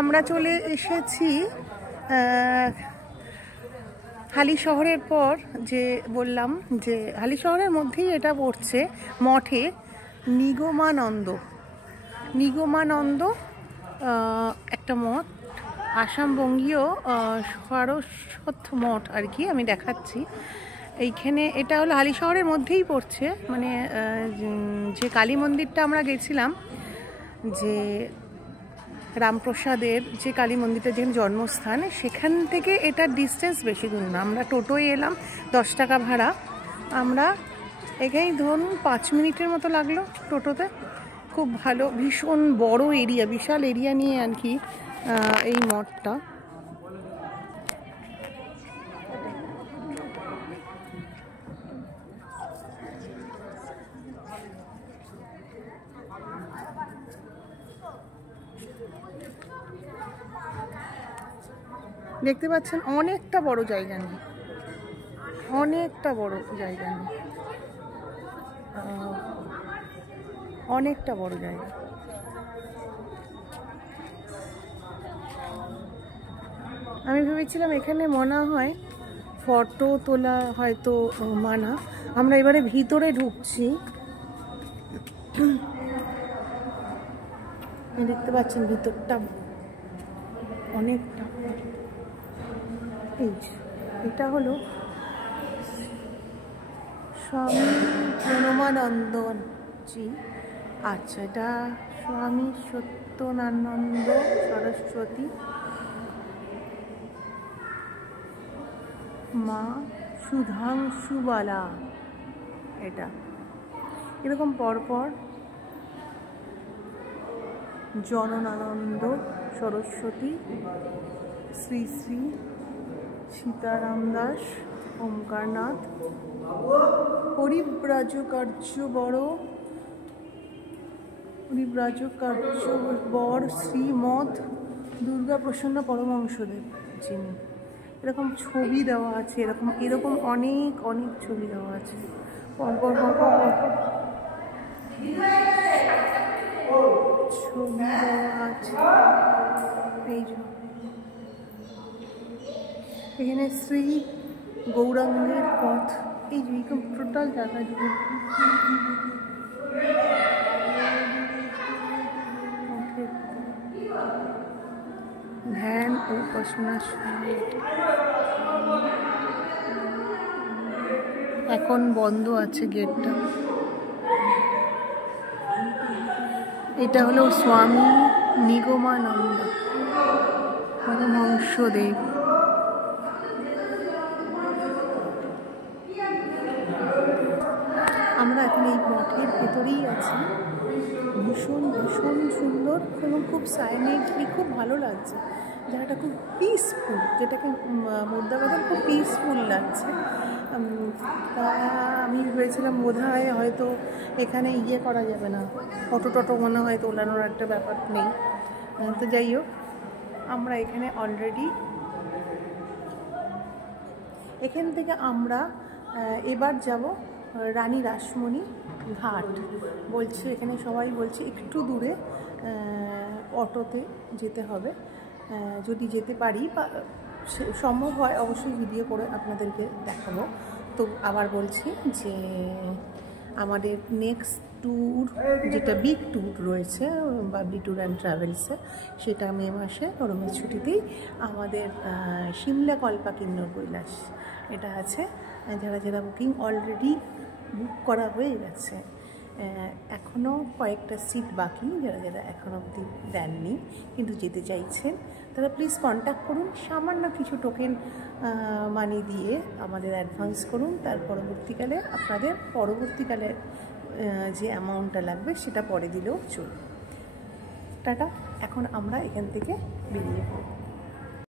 আমরা চলে এসেছি হালি শহরের পর, যে বললাম যে হালি শহরের মধ্যেই এটা পড়ছে মঠে নিগমানন্দ একটা মঠ, আসামবঙ্গীয় সারস্বত মঠ আর কি। আমি দেখাচ্ছি এইখানে, এটা হলো হালি শহরের মধ্যেই পড়ছে, মানে যে কালী মন্দিরটা আমরা গেছিলাম, যে রামপ্রসাদের যে কালী মন্দিরটা যেখানে জন্মস্থান, সেখান থেকে এটার ডিস্টেন্স বেশি দূর না। আমরা টোটোয় এলাম, 10 টাকা ভাড়া। আমরা এখানেই ধরুন 5 মিনিটের মতো লাগলো টোটোতে। খুব ভালো, ভীষণ বড় এরিয়া, বিশাল এরিয়া নিয়ে আর কি এই মঠটা। দেখতে পাচ্ছেন অনেকটা বড় জায়গা নেই, অনেকটা বড় জায়গা নেই, অনেকটা বড় জায়গা। আমি ভেবেছিলাম এখানে মনে হয় ফটো তোলা হয়তো মানা। আমরা এবারে ভিতরে ঢুকছি, দেখতে পাচ্ছেন ভিতরটা অনেকটা। এটা হলো স্বামী প্রণমানন্দজি। আচ্ছা, এটা স্বামী সত্যনানন্দ সরস্বতী মা সুধাংশুবালা। এটা এরকম পরপর জননানন্দ সরস্বতী, শ্রী শ্রী সীতারাম দাস, ওমকারনাথ, পরিব্রাজকার্য বর শ্রীমৎ দুর্গা প্রসন্ন পরমহংসদেব যিনি। এরকম ছবি দেওয়া আছে, এরকম অনেক ছবি দেওয়া আছে পরপর ছবি দেওয়া আছে। এই এখানে শ্রী গৌরাঙ্গের পথ, এই যে টোটাল জায়গা জুড়ে ধ্যান ও উপাসনা। এখন বন্ধ আছে গেটটা। এটা হলো স্বামী নিগমানন্দ পরমহংসদেব। আমরা এখন এই মঠের ভেতরেই আছি। ভীষণ সুন্দর এবং খুব সাইলেন্টলি, খুব ভালো লাগছে। জায়গাটা খুব পিসফুল, যেটাকে মুর্দাবাদের খুব পিসফুল লাগছে। তা আমি ভেবেছিলাম বোধহয় হয়তো এখানে করা যাবে না, ফটো মনে হয় তোলানোর একটা ব্যাপার নেই। তো যাই হোক, আমরা এখানে অলরেডি, এখান থেকে আমরা এবার যাব রানী রাসমণি ঘাট। বলছে এখানে সবাই বলছে একটু দূরে, অটোতে যেতে হবে। যদি যেতে পারি বা সম্ভব হয় অবশ্যই ভিডিও করে আপনাদেরকে দেখাবো। তো আবার বলছি যে আমাদের নেক্সট ট্যুর, যেটা বিগ ট্যুর রয়েছে বাবলি ট্যুর অ্যান্ড ট্রাভেলসে, সেটা মে মাসে গরমের ছুটিতেই আমাদের সিমলা কল্পা কিন্নর কৈলাস এটা আছে। যারা বুকিং অলরেডি বুক করা হয়ে গেছে, এখনও কয়েকটা সিট বাকি। যারা এখনও অবধি দেননি কিন্তু যেতে চাইছেন, তারা প্লিজ কন্ট্যাক্ট করুন। সামান্য কিছু টোকেন মানি দিয়ে আমাদের অ্যাডভান্স করুন। তার পরবর্তীকালে পরবর্তীকালে যে অ্যামাউন্টটা লাগবে সেটা পরে দিলেও চলবে। টাটা। এখন আমরা এখান থেকে বেরিয়ে পড়ব।